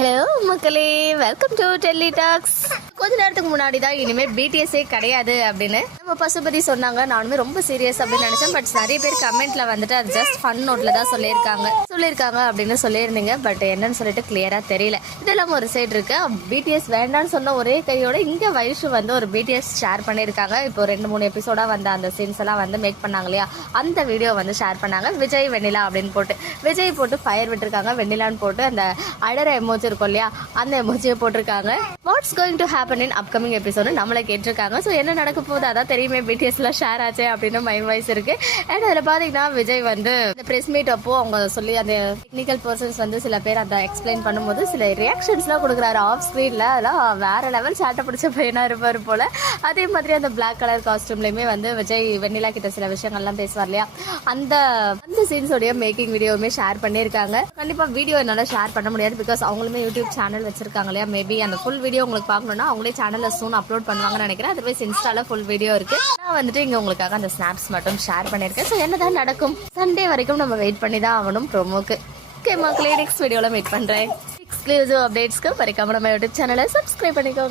Hello மக்களே, welcome to Delhi tax. கொஞ்ச நேரத்துக்கு முன்னாடி தான் இனிமேல் பிடிஎஸ்ஏ கிடையாது அப்படின்னு நம்ம பசுபதி சொன்னாங்க. நானுமே ரொம்ப சீரியஸ் அப்படின்னு நினைச்சேன். பட் நிறைய பேர் கமெண்ட்ல வந்துட்டு அது ஜஸ்ட் ஃபன் நோட்ல தான் சொல்லியிருக்காங்க அப்படின்னு சொல்லியிருந்தீங்க. பட் என்னன்னு சொல்லிட்டு கிளியரா தெரியல. இதெல்லாம் ஒரு சைடு இருக்கு. பிடிஎஸ் வேண்டான்னு சொன்ன ஒரே கையோட இங்க வைஷு வந்து ஒரு பிடிஎஸ் ஷேர் பண்ணியிருக்காங்க. இப்போ 2-3 எபிசோடா வந்து அந்த சீன்ஸ் எல்லாம் வந்து மேக் பண்ணாங்க இல்லையா, அந்த வீடியோ வந்து ஷேர் பண்ணாங்க. விஜய் வெண்ணிலா அப்படின்னு போட்டு விஜய் போட்டு ஃபயர் விட்டுருக்காங்க, வெண்ணிலான்னு போட்டு அந்த அடர எமோஜி இருக்கும் இல்லையா, அந்த எமோஜியை போட்டிருக்காங்க. What's going to happen in upcoming episode நம்மளை கேட்டிருக்காங்க. ஸோ என்ன நடக்க போகுது அதான் தெரியுமே, பிடிஎஸ்ல ஷேர் ஆச்சு அப்படின்னு மைண்ட் வாய்ஸ் இருக்கு. அண்ட் அதில் பார்த்தீங்கன்னா விஜய் வந்து இந்த ப்ரெஸ் மீட் அப்போ அவங்க சொல்லி அந்த டெக்னிக்கல் பர்சன்ஸ் வந்து சில பேர் அதை எக்ஸ்பிளைன் பண்ணும்போது சில ரியாக்ஷன்ஸ்லாம் கொடுக்குறாரு ஆஃப் ஸ்க்ரீனில். அதெல்லாம் வேற லெவல் சேட்டை பிடிச்ச பையனா இருப்பார் போல. அதே மாதிரி அந்த பிளாக் கலர் காஸ்டியூம்லையுமே வந்து விஜய் வெண்ணிலா கிட்ட சில விஷயங்கள்லாம் பேசுவார் இல்லையா, அந்த சீன்ஸோடைய மேக்கிங் வீடியோவுமே ஷேர் பண்ணியிருக்காங்க. கண்டிப்பாக வீடியோ என்னால் ஷேர் பண்ண முடியாது, பிகாஸ் அவங்களுமே யூடியூப் சேனல் வச்சிருக்காங்க இல்லையா. மேபி அந்த ஃபுல் வீடியோ உங்களுக்கு பார்க்கணும்னா அவங்களே சேனலில் சூன் அப்லோட் பண்ணுவாங்கன்னு நினைக்கிறேன். அதர்வைஸ் இன்ஸ்டால ஃபுல் வீடியோ இருக்கு. நான் வந்துட்டு இங்கே உங்களுக்காக அந்த ஸ்னாப்ஸ் மட்டும் ஷேர் பண்ணியிருக்கேன். ஸோ என்னதான் நடக்கும், சண்டே வரைக்கும் நம்ம வெயிட் பண்ணி தான் ஆகணும் ப்ரோமோக்கு. ஓகே மக்களே, நெக்ஸ்ட் வீடியோவில் மீட் பண்ணுறேன். எக்ஸ்க்ளூசிவ் அப்டேட்ஸ்க்கு மறக்காம நம்ம யூடியூப் சேனலை சப்ஸ்கிரைப் பண்ணிக்கோங்க.